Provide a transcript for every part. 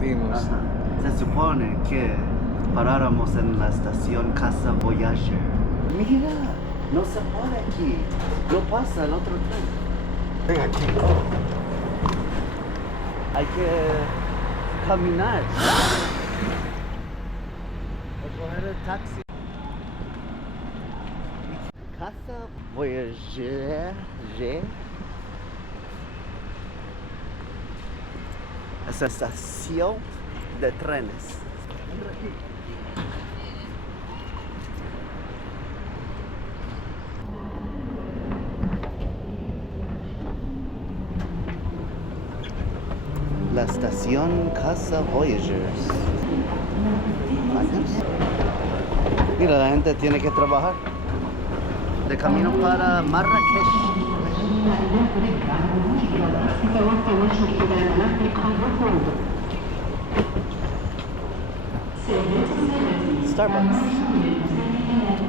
perdimos. Ajá. Se supone que paráramos en la estación Casa Voyager. Mira, no se puede aquí. No pasa el otro tren. Ven aquí. Hay que caminar. O coger el taxi. Casa Voyager. Es la estación de trenes. La estación Casa Voyagers. Mira, la gente tiene que trabajar. De camino para Marrakech. Starbucks.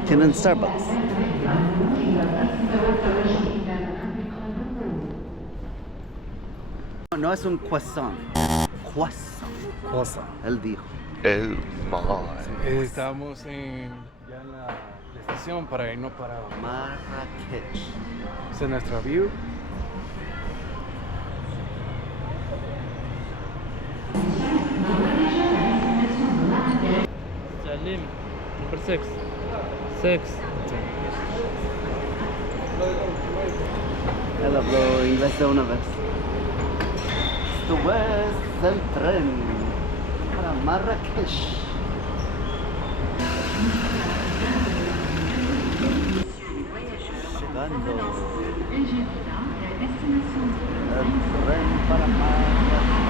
Tienen Starbucks. No es un croissant. Cosa. Él dijo. El mar. Estamos ya en la estación para irnos para Marrakech. esa es nuestra view. Salim, number 6. 6. Él habló inglés de una vez. Esto es el tren para Marrakech. Llegando. El tren para Marrakech.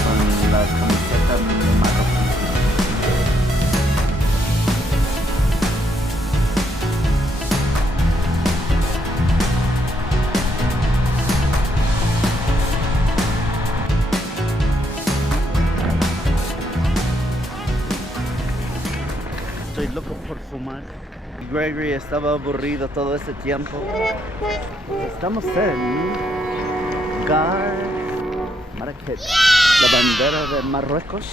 Con la camiseta marroquí. Estoy loco por fumar. Gregory estaba aburrido todo ese tiempo. Estamos en Gar Marrakech, la bandera de Marruecos.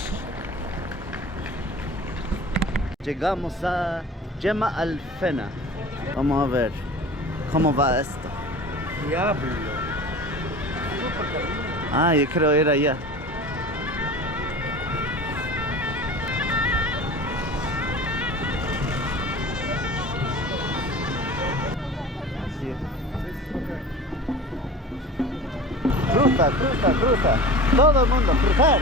Llegamos a Gemma Al Fena. Vamos a ver cómo va esto. Diablo. Ah, yo quiero ir allá. Así es. Cruza, cruza, cruza. Todo el mundo, cruzar.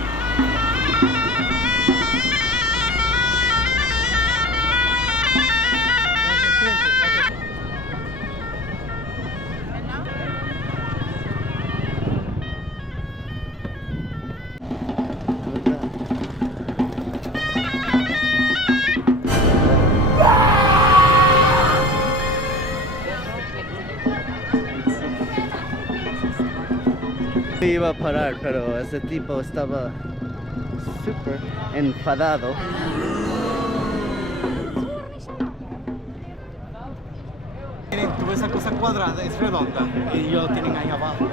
Iba a parar, pero ese tipo estaba súper enfadado. Tú ves esa cosa cuadrada, es redonda y ellos lo tienen ahí abajo.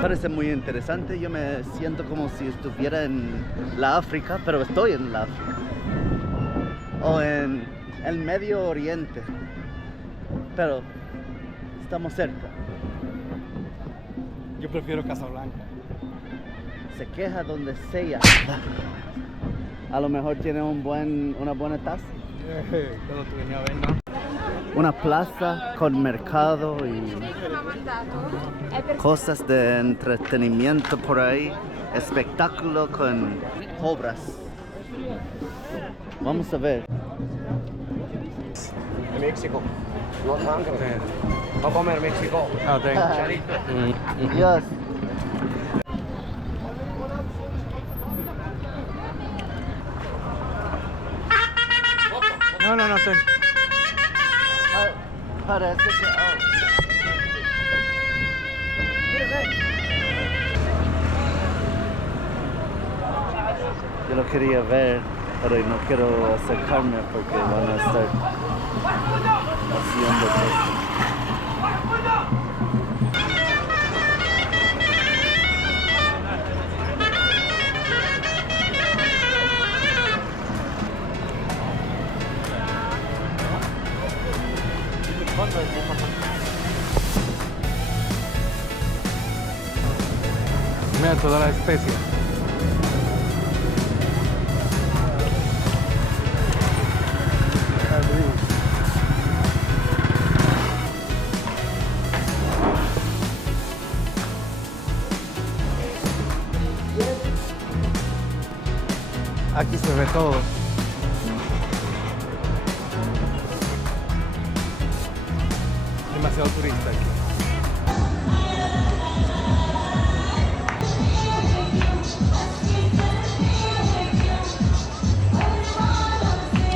Parece muy interesante. Yo me siento como si estuviera en la África, pero estoy en la África. O en el Medio Oriente. Pero estamos cerca. Yo prefiero Casablanca. Se queja donde sea. A lo mejor tiene una buena taza. Cuando tú venías a ver, ¿no? Una plaza con mercado y cosas de entretenimiento por ahí. Espectáculo con obras. Vamos a ver. México. No sangre. Va a comer México. Ah, tengo. Yes. No, no, no, ten. Parece que... oh. Yo lo quería ver, pero no quiero acercarme porque van a estar haciendo cosas. Mira todas las especias. Aquí se ve todo. Demasiado turista aquí.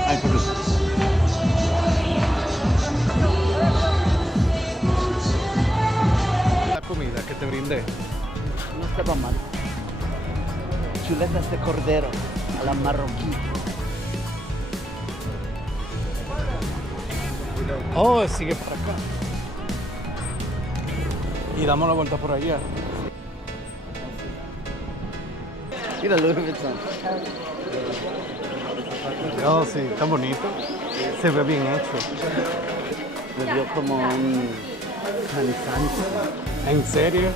Ay, por Dios. La comida que te brindé. No estaba mal. Chuletas de cordero a la marroquí. Oh, sigue para acá. Y damos la vuelta por allá. Mira Louis Vuitton. Oh, sí, está bonito. Se ve bien hecho. Me dio como un cansancio. ¿En serio?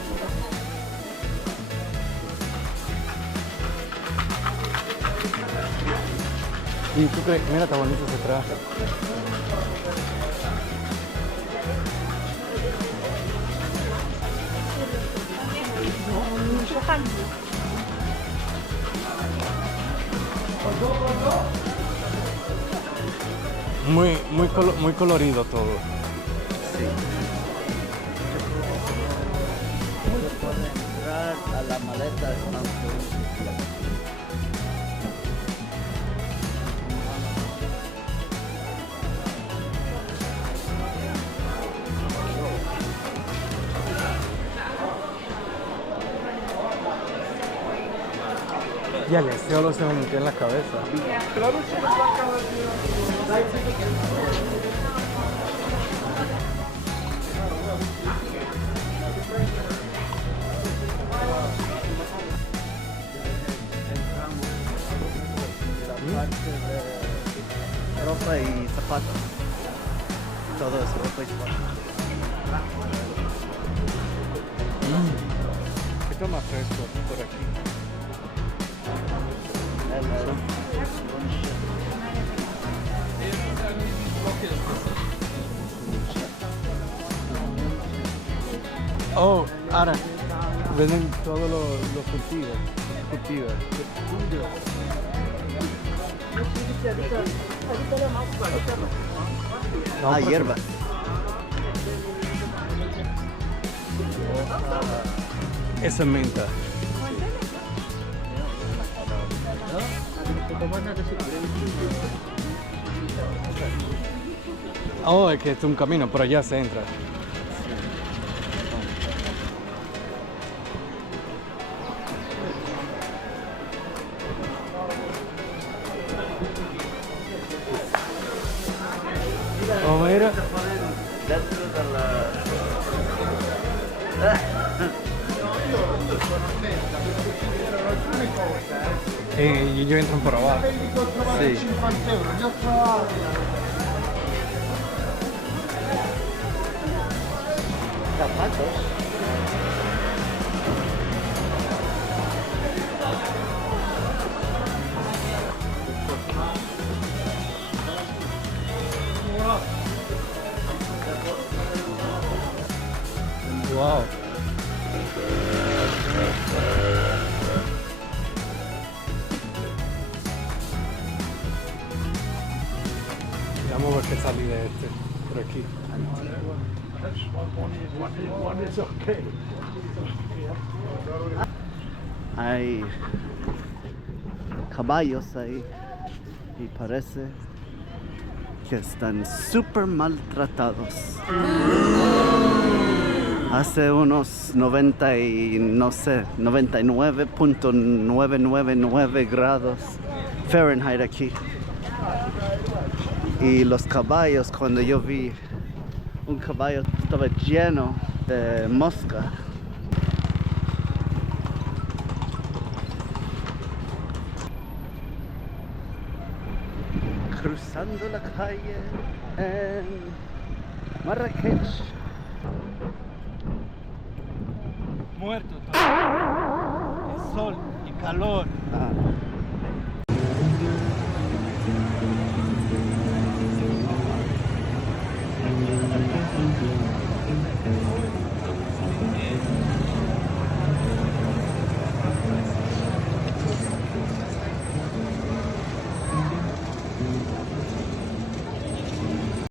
¿Y tú crees? Mira, está bonito ese traje. Muy colorido todo. Sí. Se puede entrar a la maleta de Ya le solo se me metió en la cabeza. parte de ropa y zapatos. Todo es ropa y zapatos. Esto más fresco por aquí. Oh, ahora venden todos los cultivos. No, Ah, hierba. Esa es menta. Oh, es que es un camino, por allá se entra. Oh, mira. Dentro de la... Y ellos entran por abajo. Sí. Zapatos. Wow. Vamos a ver qué salí de este, por aquí. Hay caballos ahí y parece que están súper maltratados. Hace unos 90 y no sé, 99.999 grados Fahrenheit aquí. Y los caballos, cuando yo vi un caballo, estaba lleno de mosca. Cruzando la calle en Marrakech. Muerto todo. El sol, el calor. Ah.